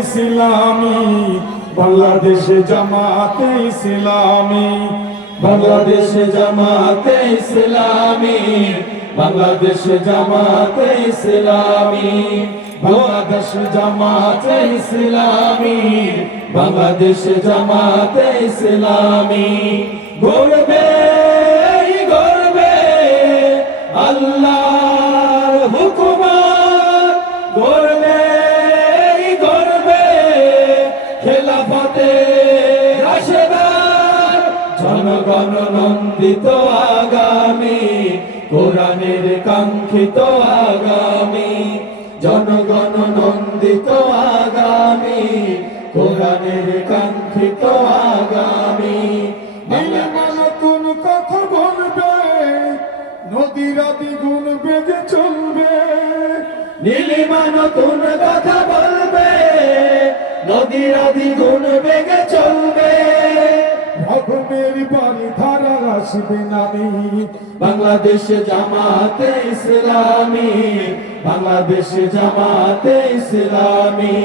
ইসলামী, বাংলাদেশ জামাতে ইসলামী, বাংলাদেশ জামাতে ইসলামী, বাংলাদেশ জামাতে ইসলামী, বাংলাদেশ জামাতে ইসলামী, বাংলাদেশ জামাতে ইসলামী। গর্বে গর্বে আল্লাহর হুকুমত, গর্বে গর্বে খেলাফতে রাশেদার, জনগণ নন্দিত আগামী, কোরআনের কাঙ্ক্ষিত আগামী, জনগণ নন্দিত আগামী, কোরআনের কাঙ্ক্ষিত আগামী। নীলিমা নতুন কথা বলবে, নদীরা দ্বিগুণ বেগে চলবে, নীলিমা নতুন কথা বলবে, নদীরা দ্বিগুণ বেগে চলবে। রঘুমের বাড়ি ধারা আসবে নামি, বাংলাদেশ জামাতে ইসলামী, বাংলাদেশ জামাতে ইসলামী,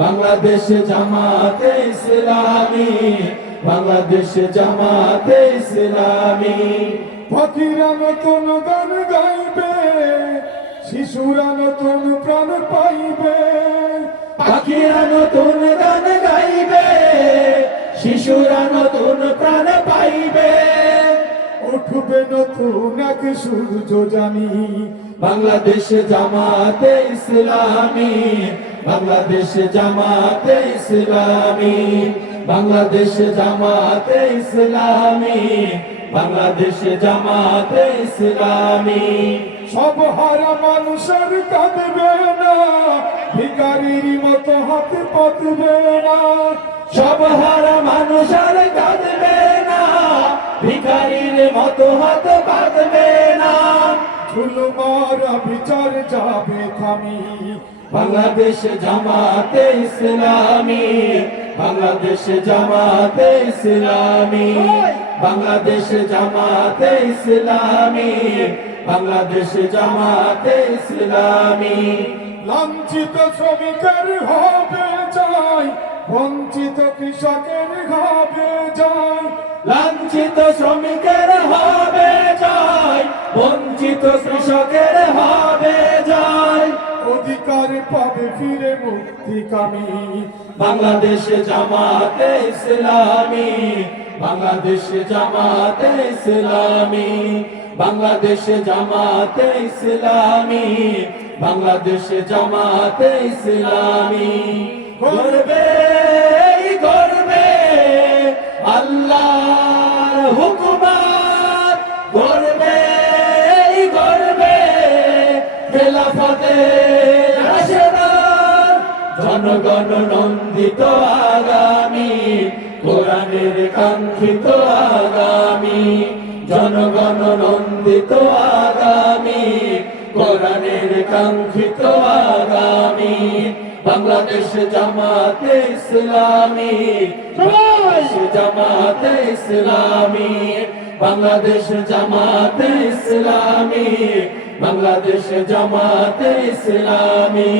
বাংলাদেশ জামাতে ইসলামী, বাংলাদেশ জামাতে ইসলামী। পাখিরা নতুন গান গাইবে, শিশুরা নতুন প্রাণ পাইবে, পাখিরা নতুন গান গাইবে, শিশুরা নতুন প্রাণ পাইবে। উঠবে নতুন এক সূর্য জানি, বাংলাদেশ জামাতে ইসলামী, বাংলাদেশ জামাতে ইসলামী, বাংলাদেশ জামাতে ইসলামী, বাংলাদেশ জামাতে ইসলামী। সব হারা মানুষের কাঁদবে না, ভিখারির মতো হাতে পাতবে না, সব হারা মানুষ আর কাঁদবে না, ভিখারির মতো হাত বাঁধবে না। ঝুলমারা বিচার যাবে থামি, বাংলাদেশ জামাতে ইসলামী, বাংলাদেশ জামাতে ইসলামী, বাংলাদেশ জামাতে ইসলামী, বাংলাদেশ জামাতে ইসলামী। লাঞ্ছিত শ্রমিকের হবে জয়, বঞ্চিত কৃষকের হবে জয়, লাঞ্ছিত শ্রমিকের হবে জয়, বঞ্চিত কৃষকের হবে জয়। অধিকার পাবে ফিরে মুক্তিকামী, বাংলাদেশ জামাতে ইসলামী, বাংলাদেশ জামাতে ইসলামী, বাংলাদেশ জামাতে ইসলামী, বাংলাদেশ জামাতে ইসলামী। গর্বে গর্বে আল্লাহর হুকুমত, গর্বে গর্বে খেলাফতে রাশেদার, জনগণ নন্দিত আগামী, কোরআনের কাঙ্ক্ষিত আগামী, জনগণ নন্দিত আগামী, কোরআনের কাঙ্ক্ষিত আগামী। বাংলাদেশ জামাতে ইসলামী, বাংলাদেশ জামাতে ইসলামী, বাংলাদেশ জামাতে ইসলামী, বাংলাদেশ জামাতে ইসলামী।